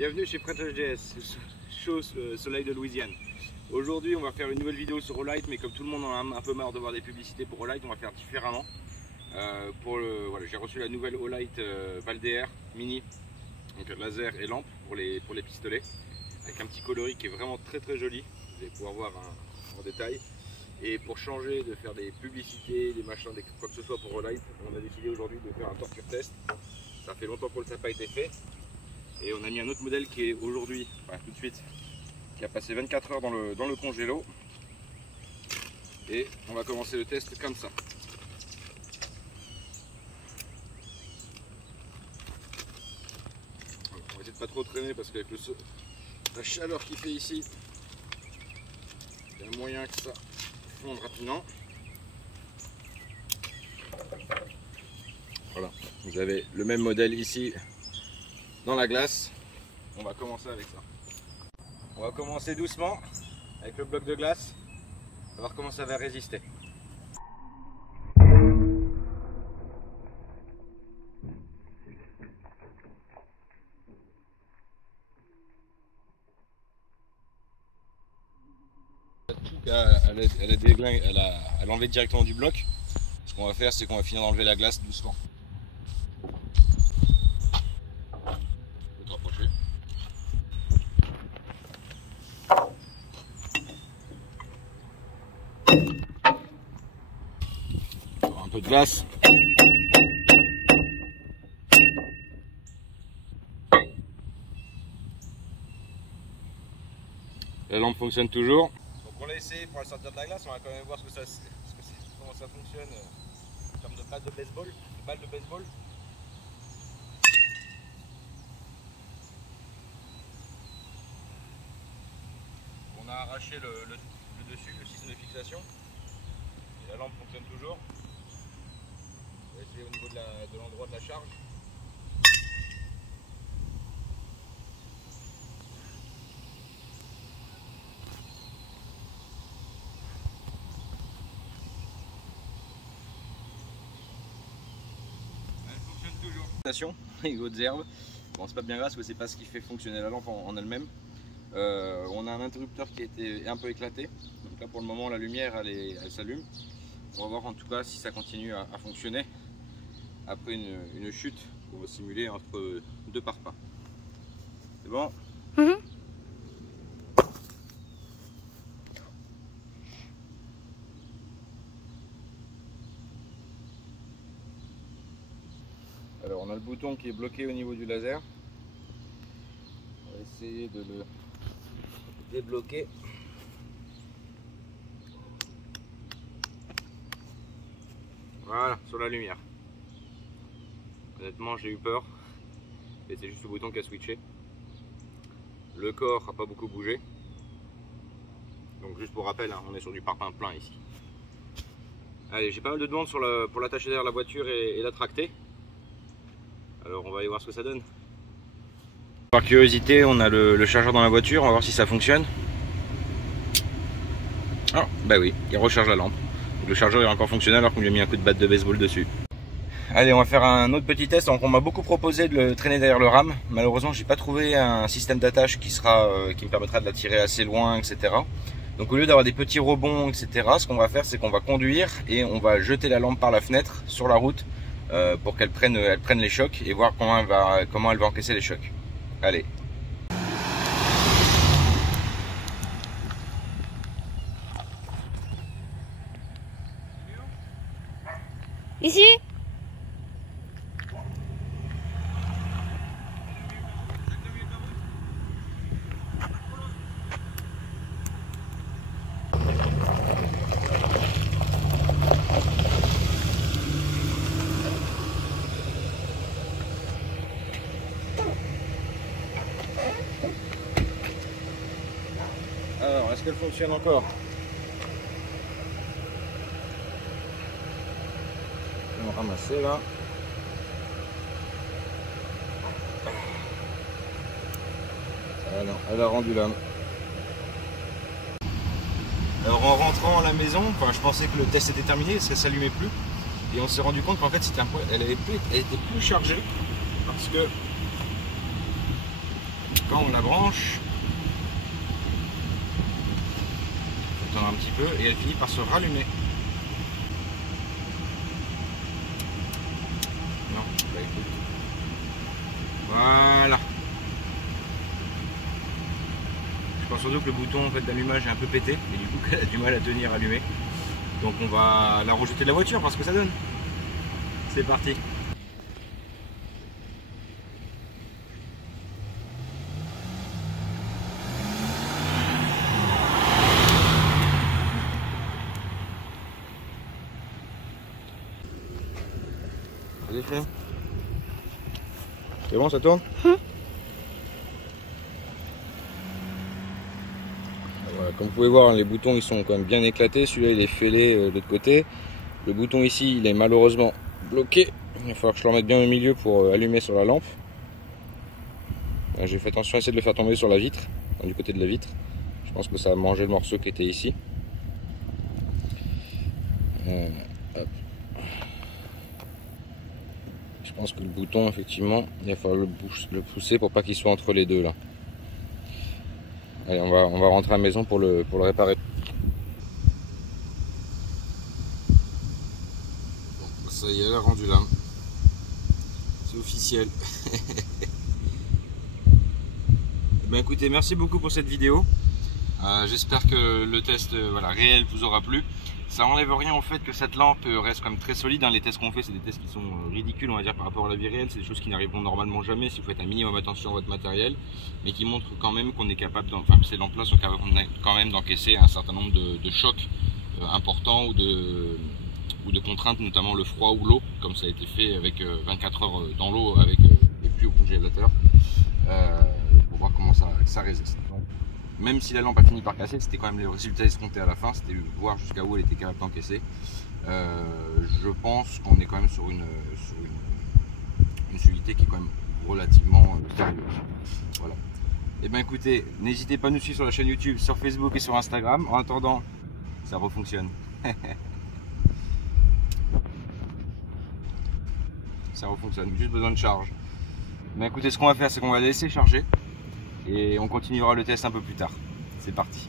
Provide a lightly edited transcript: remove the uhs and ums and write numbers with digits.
Bienvenue chez French HDS, show Soleil de Louisiane. Aujourd'hui on va faire une nouvelle vidéo sur Olight, mais comme tout le monde en a un peu marre de voir des publicités pour Olight, on va faire différemment. Voilà, j'ai reçu la nouvelle Olight Valder Mini, donc laser et lampe pour les pistolets, avec un petit coloris qui est vraiment très joli, vous allez pouvoir voir en détail. Et pour changer de faire des publicités, des machins, quoi que ce soit pour Olight, on a décidé aujourd'hui de faire un torture test. Ça fait longtemps que ça n'a pas été fait. Et on a mis un autre modèle qui est aujourd'hui, enfin, tout de suite, qui a passé 24 heures dans le congélo. Et on va commencer le test comme ça. On va essayer de pas trop traîner parce qu'avec la chaleur qu'il fait ici, il y a moyen que ça fonde rapidement. Voilà, vous avez le même modèle ici dans la glace. On va commencer avec ça. On va commencer doucement avec le bloc de glace. On va voir comment ça va résister. Elle a enlevé directement du bloc. Ce qu'on va faire, c'est qu'on va finir d'enlever la glace doucement. Un peu de glace. La lampe fonctionne toujours. Donc on l'a essayé pour la sortir de la glace, on va quand même voir comment ça fonctionne en termes de balle de baseball. On a arraché le dessus, le système de fixation. Et la lampe fonctionne toujours. On va essayer au niveau de l'endroit de la charge. Elle fonctionne toujours. Niveau de zerbe. Bon, c'est pas bien grave parce que c'est pas ce qui fait fonctionner la lampe en elle-même. On a un interrupteur qui a été un peu éclaté. Donc là pour le moment la lumière elle s'allume. On va voir en tout cas si ça continue à fonctionner après une chute qu'on va simuler entre deux parpaings. C'est bon? Alors on a le bouton qui est bloqué au niveau du laser. On va essayer de le débloquer. Voilà, sur la lumière. Honnêtement j'ai eu peur, et c'est juste le bouton qui a switché. Le corps n'a pas beaucoup bougé. Donc juste pour rappel, hein, on est sur du parpaing plein ici. Allez, j'ai pas mal de demandes pour l'attacher derrière la voiture et la tracter. Alors on va aller voir ce que ça donne. Par curiosité, on a le chargeur dans la voiture, on va voir si ça fonctionne. Ah, bah oui, il recharge la lampe. Donc le chargeur est encore fonctionnel alors qu'on lui a mis un coup de batte de baseball dessus. Allez, on va faire un autre petit test. Donc on m'a beaucoup proposé de le traîner derrière le ram. Malheureusement, j'ai pas trouvé un système d'attache qui me permettra de la tirer assez loin, etc. Donc au lieu d'avoir des petits rebonds, etc., ce qu'on va faire, c'est qu'on va conduire et on va jeter la lampe par la fenêtre sur la route pour qu'elle prenne les chocs et voir comment elle va encaisser les chocs. Allez. Ici? Alors, est-ce qu'elle fonctionne encore? Je vais me ramasser là. Ah non, elle a rendu l'âme. Alors en rentrant à la maison, je pensais que le test était terminé parce qu'elle ne s'allumait plus. Et on s'est rendu compte qu'en fait elle était plus chargée parce que quand on la branche, on attend un petit peu et elle finit par se rallumer. Non, bah écoute. Voilà. Je pense surtout que le bouton en fait, d'allumage est un peu pété et du coup qu'elle a du mal à tenir allumée. Donc on va la rejeter de la voiture parce que ça donne. C'est parti. Allez, frère. C'est bon, ça tourne? Voilà, comme vous pouvez voir, les boutons ils sont quand même bien éclatés. Celui-là il est fêlé de l'autre côté. Le bouton ici il est malheureusement bloqué. Il va falloir que je le remette bien au milieu pour allumer sur la lampe. J'ai fait attention à essayer de le faire tomber sur la vitre, du côté de la vitre. Je pense que ça a mangé le morceau qui était ici. Hop. Je pense que le bouton, effectivement, il va falloir le pousser pour pas qu'il soit entre les deux là. Allez, on va rentrer à la maison pour le réparer. Bon, ça y est, elle a rendu l'âme. C'est officiel. Ben écoutez, merci beaucoup pour cette vidéo. J'espère que le test réel vous aura plu. Ça enlève rien au fait que cette lampe reste quand même très solide. Les tests qu'on fait, c'est des tests qui sont ridicules, on va dire, par rapport à la vie réelle. C'est des choses qui n'arriveront normalement jamais si vous faites un minimum attention à votre matériel, mais qui montrent quand même qu'on est capable, ces lampes-là sont capables quand même d'encaisser un certain nombre de chocs importants ou de contraintes, notamment le froid ou l'eau, comme ça a été fait avec 24 heures dans l'eau avec et puis au congélateur, pour voir comment ça résiste. Donc, même si la lampe a fini par casser, c'était quand même les résultats escomptés à la fin, c'était voir jusqu'à où elle était capable d'encaisser. Je pense qu'on est quand même sur une solidité qui est quand même relativement sérieuse. Voilà. Et bien écoutez, n'hésitez pas à nous suivre sur la chaîne YouTube, sur Facebook et sur Instagram. En attendant, ça refonctionne. Ça refonctionne, juste besoin de charge. Mais écoutez, ce qu'on va faire, c'est qu'on va la laisser charger et on continuera le test un peu plus tard. C'est parti.